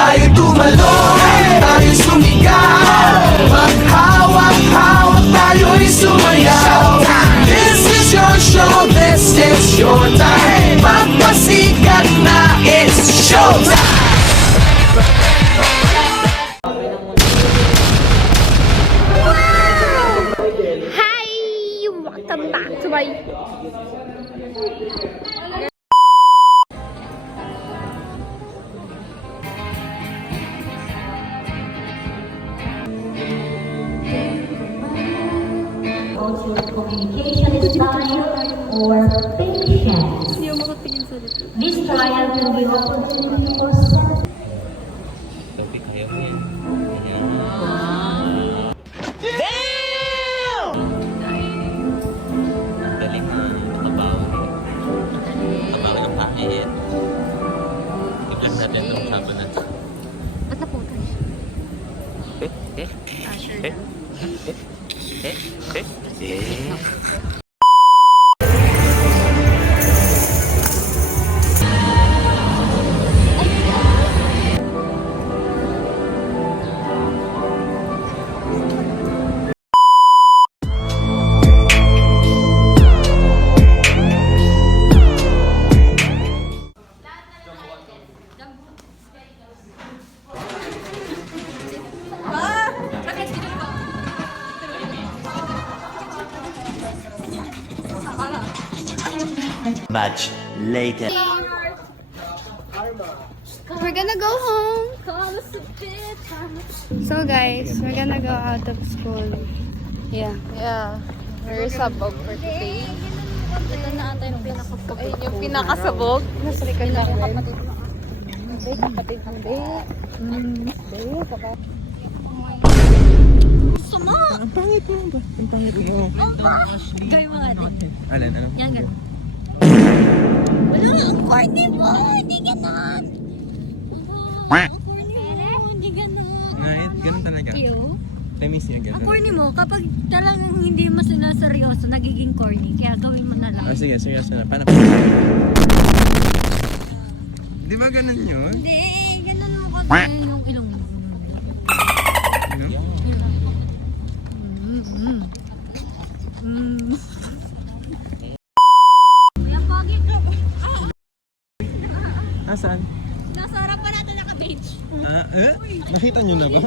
tayo tumalon, tayo sumigaw, maghawak-hawak, tayo'y sumayaw. This is your show, this is your time. Magpasikat na, it's showtime. Welcome back to my communication style or patience. This trial can be opportunity for self. Much later. We're gonna go home. So guys, we're gonna go out of school. Yeah. We're sabog for today. Ito na ata yung pinakasabog. Ayun yung pinakasabog. Nasa likod na rin. Kapatid ng babe. Ang pangit mo ba? Ang pangit mo. Gawin mo nga din. Alan, ano? Yan, ganun. Wala, ang corny mo. Hindi ganon. Ang corny mo. Hindi ganon. Ngayit, ganun talaga. Ew. Let me see again. Ang corny mo, kapag talagang hindi mo sinaseryoso, nagiging corny. Kaya gawin mo na lang. Oh, sige, seryoso na. Paano? Di ba ganun yun? Hindi, ganon mo kasi yung ilong mo. Kaya pogi ka ba? Asan? Nasa harapan natin naka-page. Nakita nyo na ba?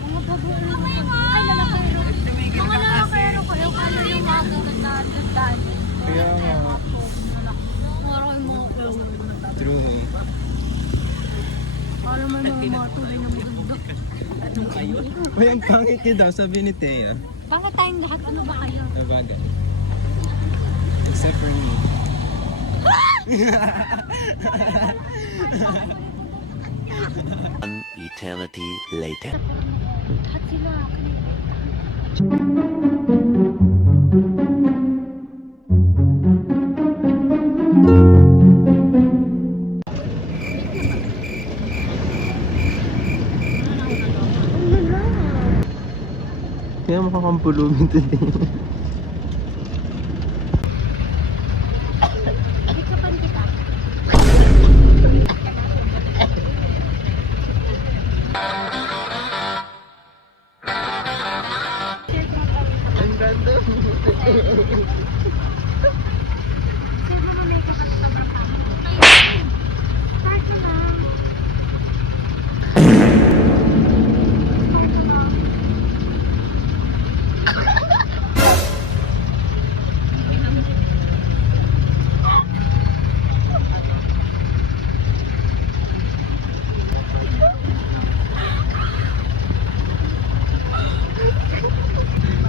Mga babae. Ay, lalakero. Mga lalakero kayo. Kala yung mga gagandaan. Kaya nga. Parang yung mga kayo. True. Parang may mga tuloy na maganda. Uy, ang pangit niya daw, sabi ni Thea. Bakit tayong lahat? Ano ba kayo? Bagay. Except for me. An eternity later. Lahat sila. Kaya makakampulubin today. Ikapan kita. Ang ganda. Start na lang.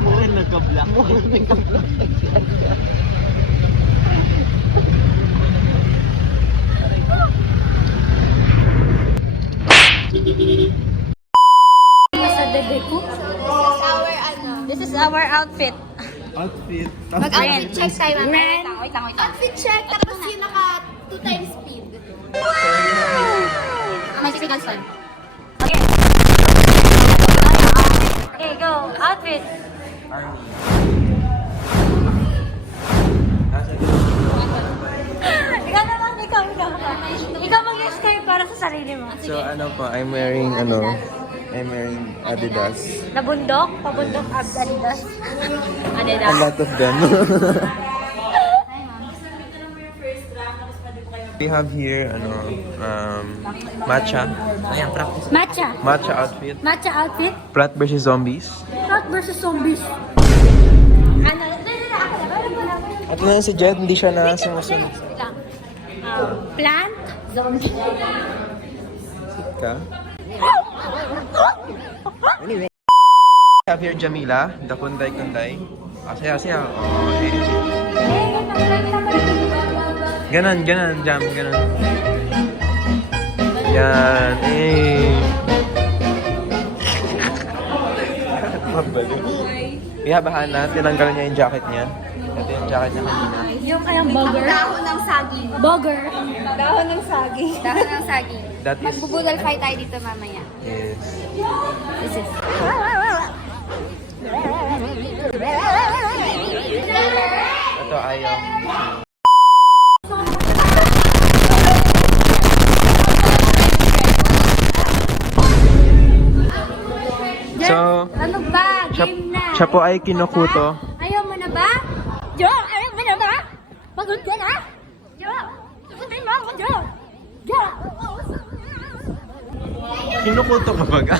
Mukhang nagka-black. Mukhang nagka-black. Sa bebe ko. This is our outfit. Outfit. Mag-outfit check tayo. Ren. Outfit check, tapos yung naka 2 times speed. May signal sign. Okay. Okay, go. Outfit. para sa sarili mo. So ano po, I'm wearing Adidas. Nabundok? Pabundok Adidas. A Adidas. lot of them. We have here matcha. Ayan, practice. Matcha. Matcha outfit. Matcha outfit. Plant versus zombies. Cat versus zombies. Ano? At na si Jed, hindi siya na sumusunod. Plant. Zombie. Ka. Anyway. We have here Jamila, the kunday-kunday. Saya. Oh, okay. Ganon, jam, ganon. Yan, We have a Hana, tinanggal niya yung jacket niya. Ito yung jacket niya kanina. Yung kayang bugger. Dahon ng saging. Bugger. Dahon ng saging. Dahon ng saging. That is, Magbubudal fight tayo dito mamaya. yes. This is... Ito ay, So, Ano ba? Game na. siya po ay kinukuto. Ayaw mo na ba? Jo, ayaw mo na ba? Pagod ka na? Jo, sasabihin mo ako, Jo. Jo. Kinukuto ka baga?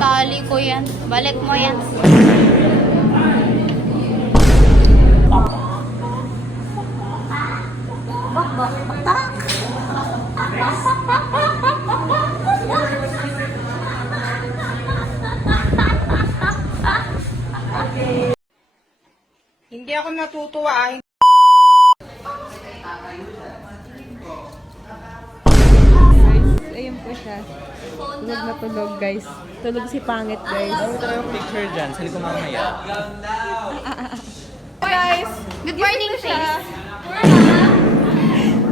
Tali ko yan. Balik mo yan. Hindi ako natutuwa. Ayun po siya. Tulog na tulog, guys. Tulog si Pangit, guys. Tayong picture dyan, sali ko mamaya. Guys, Good morning, face.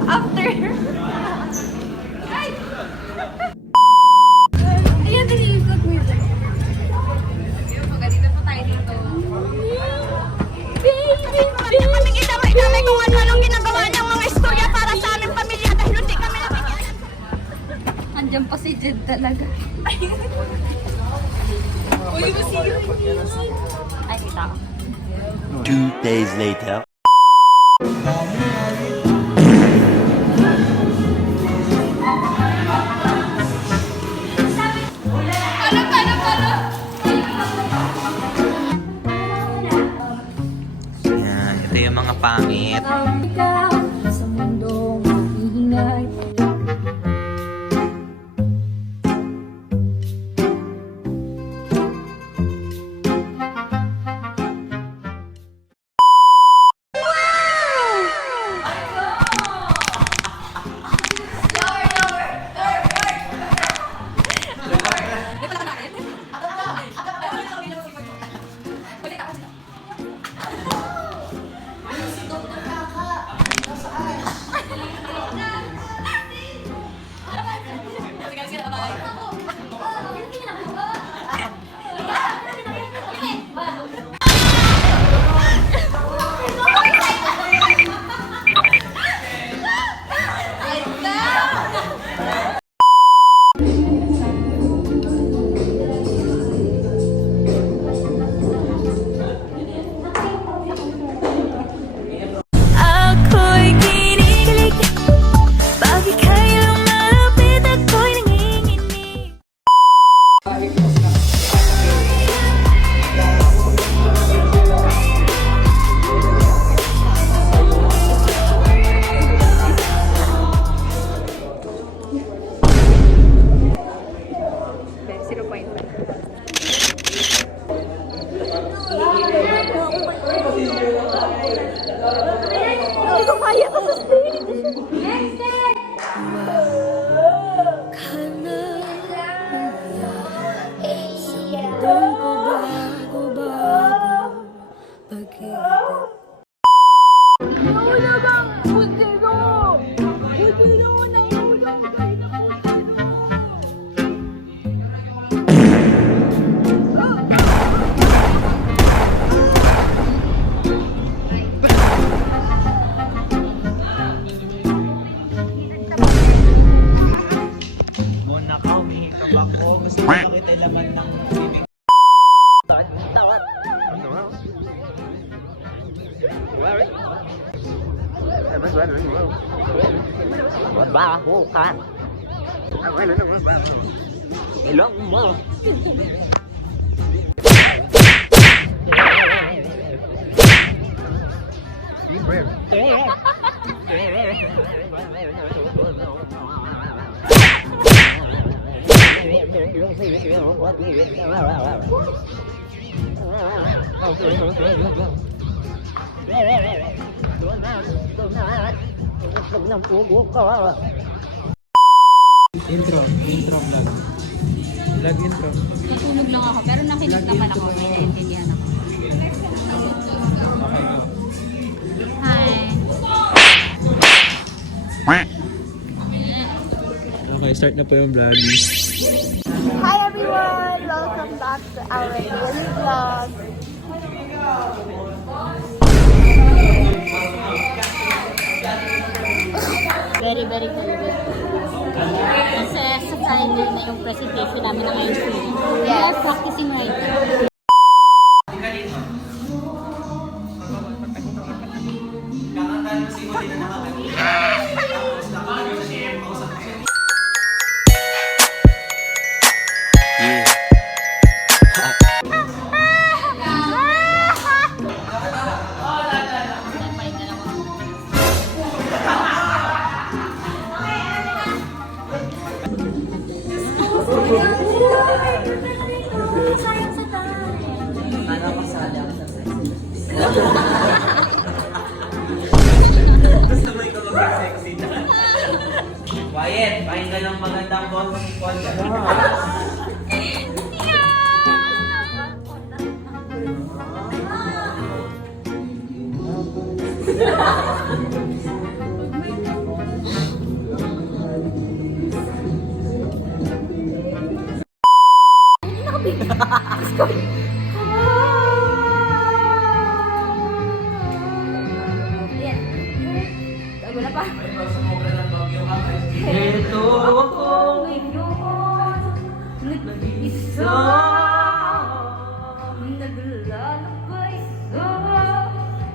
after... Ayan, dali yung good music. Ganito po tayo dito. Pakikita mo namin kung ano-anong ginagawa niyang mga istorya para sa aming pamilya dahil hindi kami nabigyan. Andiyan pa si Jed talaga. Uy, masiro. Ay, kita ko. 2 days later. Yan, ito yung mga pangit. Ikaw sa mundong maingay. Hindi ko kaya to sa stage. Nahulog ang puntero! Puntero! Nahulog ang puntero! Muna ka, umihikab ako. Gusto ko makita yung laman ng bibig. Baho ka. Ilong mo. Intro vlog. Vlog intro. Natulog lang ako, pero nakinig naman ako. May naintindihan ako. Hi. Okay, start na po yung vlog. Hi everyone! Welcome back to our daily vlog. Very, very good. Kasi sa Friday na yung presentation namin ng INC. We are practicing right now. Quiet! Pakinggan ng magandang podcast. Wala pa. Ito ako Nag-isa naglalakbay sa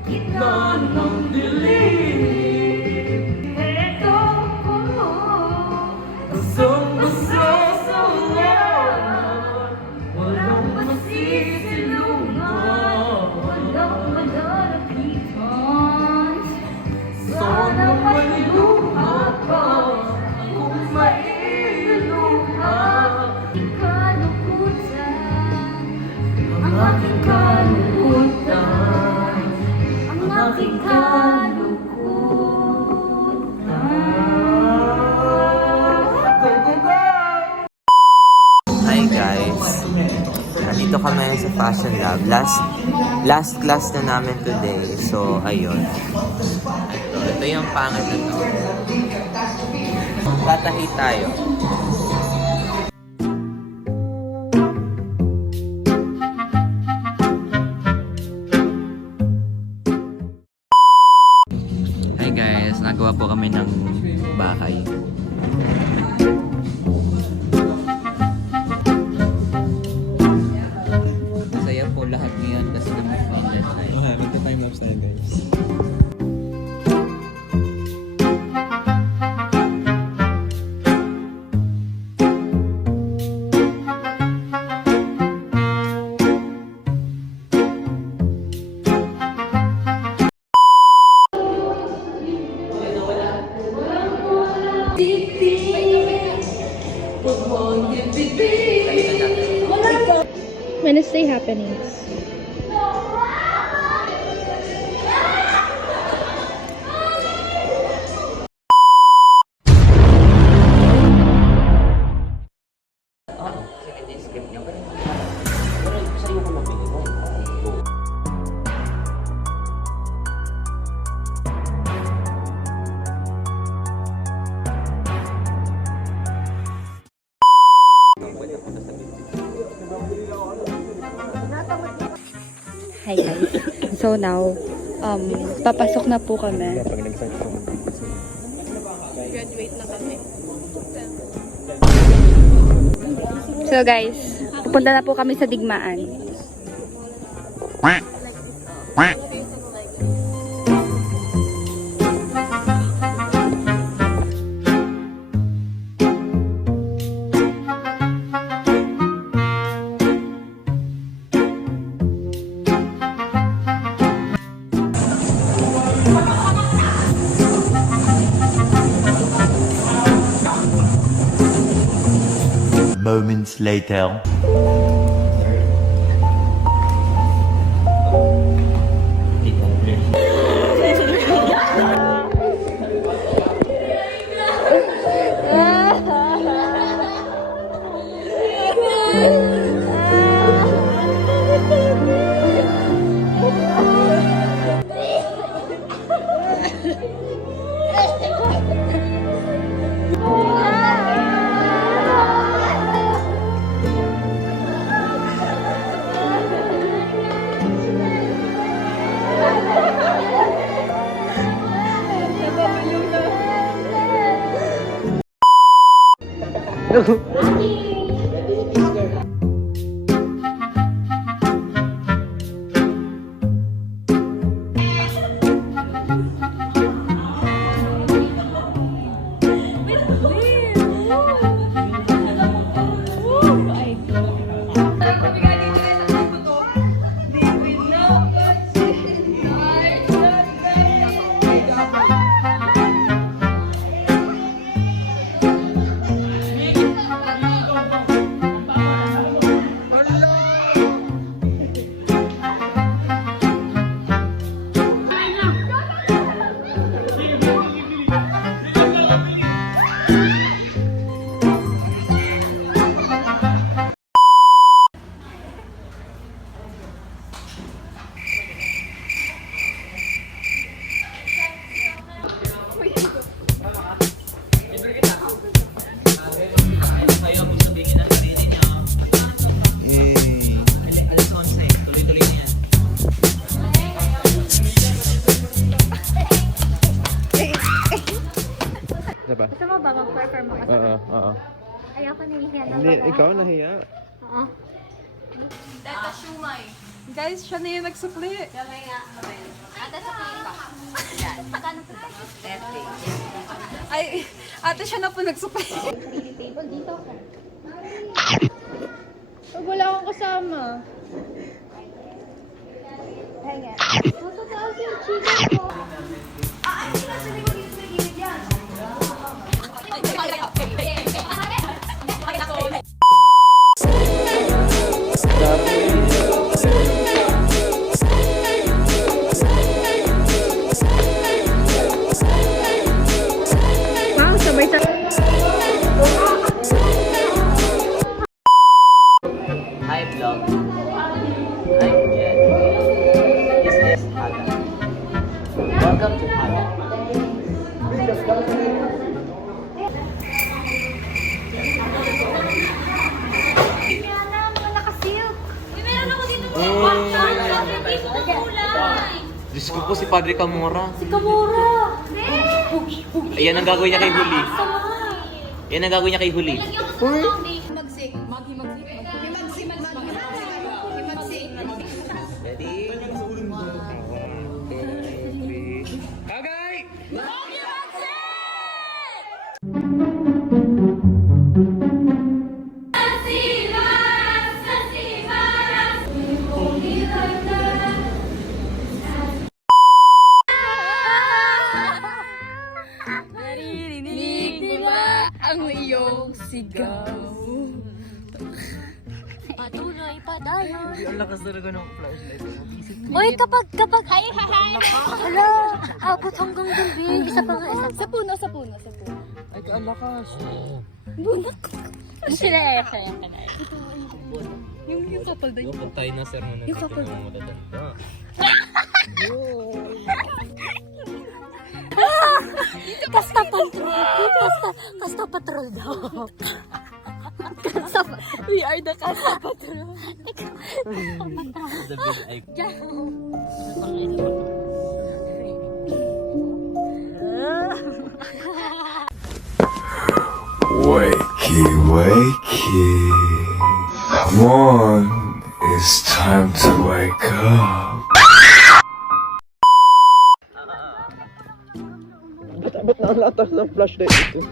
gitna ng dilim. Ito ako basang-basa sa ulan. Walang masisilungan, walang malalapitan. Sana may luha ka kung may luha. Kalukutan, ang aking kalukutan, ang aking kalukutan. Hi guys! Nandito kami sa Fashion Lab. Last class na namin today. So, ayun. Ito yung pangit na to. Tatahi tayo. Hi guys! Nagawa po kami ng bahay. Masaya po lahat ngayon kasi naman-funded. Okay, magta-timelapse tayo guys. Wednesday happenings. Hi guys. So now, papasok na po kami. Graduate na kami. So guys, punta na po kami sa digmaan. Moments later. Isa pa? Gusto mo ba mag-perform ako? Oo. Ayoko nahihiya na. Hindi, ikaw nahiya. Guys, siya na yung nagsupli. Ate, sa pa. Yan. Magkano po ba? 30. Ay, ate siya na po nagsupli. Table dito ka. Pag wala akong kasama. Kaya. Matataas yung chicken ko. Hindi ka sa likod dito sa gilid yan. Wow, sabay sa... Hi vlog. I'm Jen. This is Haga. Welcome to Haga. Diyos ko po si Padre Camora. Si Camora! Ayan ang gagawin niya kay Huli. Yan ang gagawin niya kay Huli. Ready? Kagay! Naririnig mo ba ang iyong sigaw? Patuloy pa tayo. Ang lakas talaga ng flashlight. Uy, kapag, ay, hala, abot hanggang gabi. Isa pa nga, isa pa. Sa puno. Ay, ang lakas. Bunak. Sila yung kanay. Yung couple na yun. Pag tayo na sir na Yung couple. Kasta patrol. Kasta patrol daw. We are the Casa Patrol. The big eye. Wakey, wakey. Come on, it's time to wake up. Ba't nakalatas ng flashlight ito?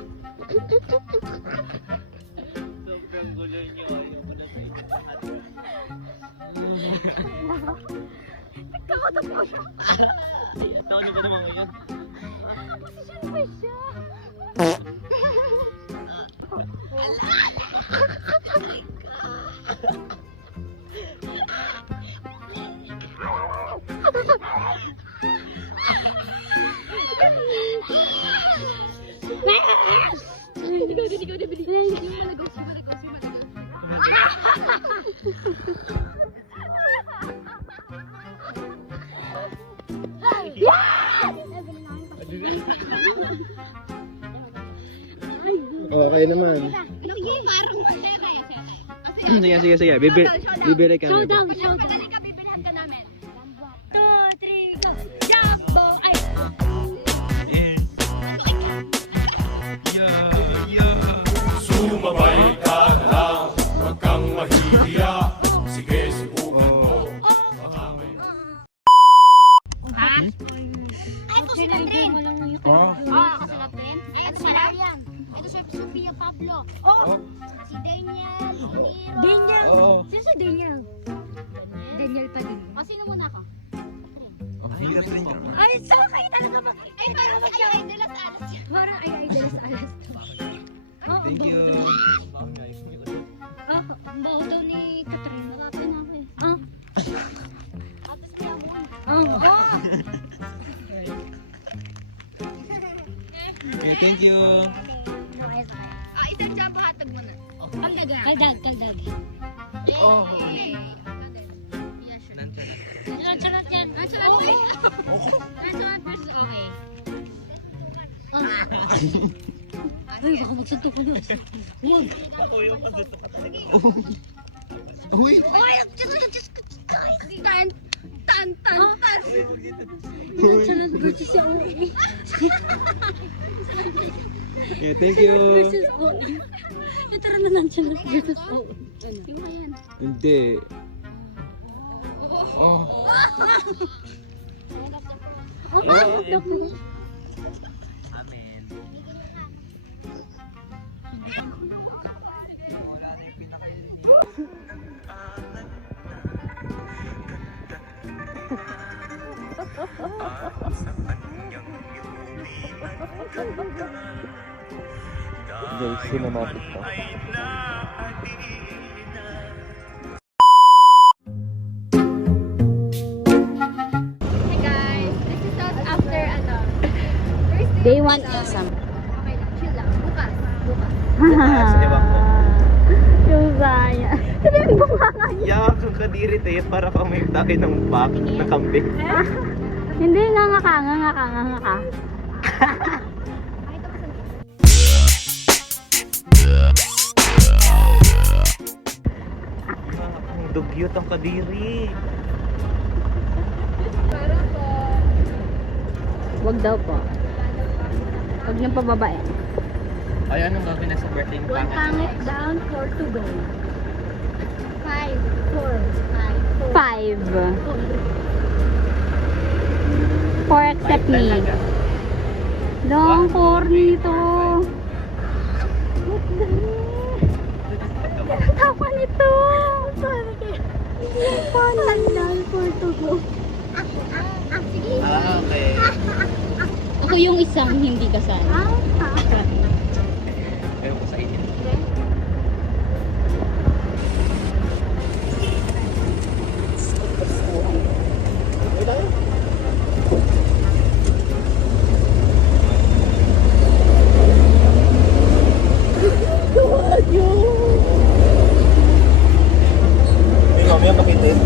Okay naman. Sige. Bibili kami. Bibilihan ka namin. 2, 3, go! Jumbo! Ay! Sumabay ka lang, huwag kang mahihiya. Sige, subukan mo. Ito si Catherine! Oh. Ako si Catherine. Ay, ito si Ryan. Ito si Sofia Pablo. Oh! Si Daniel. Daniel! Oo. Sino si Daniel? Daniel pa din. O, sino muna ako? Higat rin ka. Ay, saan kayo talaga ay, parang ay, de las alas. Parang ay, de las alas. Oh, Thank you. Oh, ang baho daw ni Catherine. Nakapin na ako eh. Ah. Tapos niya muna. Oh. Okay, thank you. Isang jumbo hotdog muna. Kaldag. Oh. Nonchalant yan. Nonchalant versus okay. Ay, baka magsuntok ko yun. Huwag. Uy! Ay, tan. Nonchalant versus okay. Yeah, thank you. Versus okay. Ito rin na nonchalant versus okay. Yung yan. Hindi. Oh. Amen. Very cinematic pa. Hey guys, this is us after first Day 1 exam. Okay lang, chill lang. Bukas. Yung saya. Sabi yung bunganga niya. Yak ang kadiri tayo para pa may tayo ng back na kambing. Hindi, nga. Ang dugyot ang kadiri. Wag daw po. Wag niyang pababae. Ay, anong gagawin na sa birthday mo? One pangit down, 4 to go. 5, 4, 5, 5. 4 except me. Long corny to. Tawa nito. Sorry kayo. One down, 4 to go. Okay. Ako yung isang hindi kasali. Ayaw ko sa inyo. Hindi ko mamaya pakitin.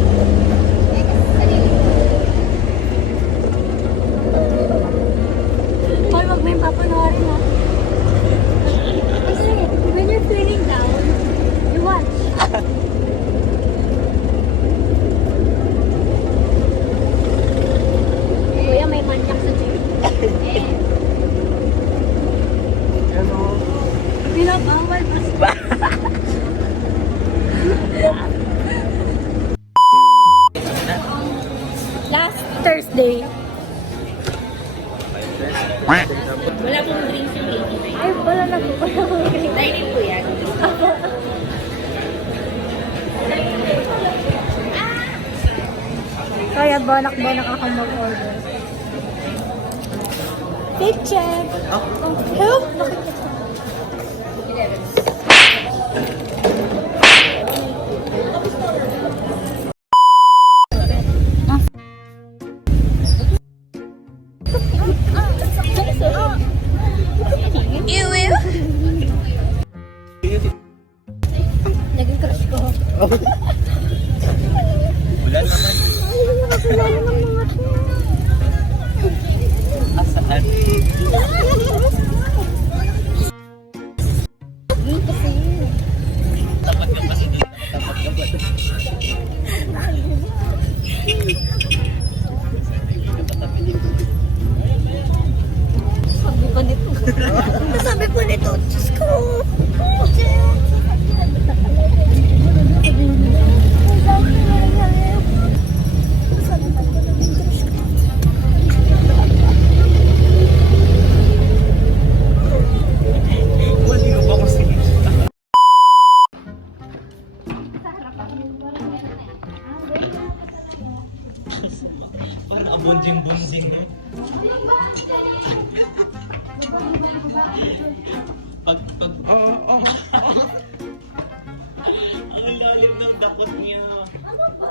Hoy, wag mo yung papanoorin ha. Thursday. Wala pong drinks yung lady. Ay, wala na po. Wala po. Dining po yan. Kaya banak-banak ako mag-order. Take check. Help! Naging crush ko. Wala naman. Wala ng mga to. Asaan? Sabi ko nito. Sabi ko nito. Diyos ko. Parang abunjing-bunjing, no? Ang lalim ng dakot niya. Ano ba?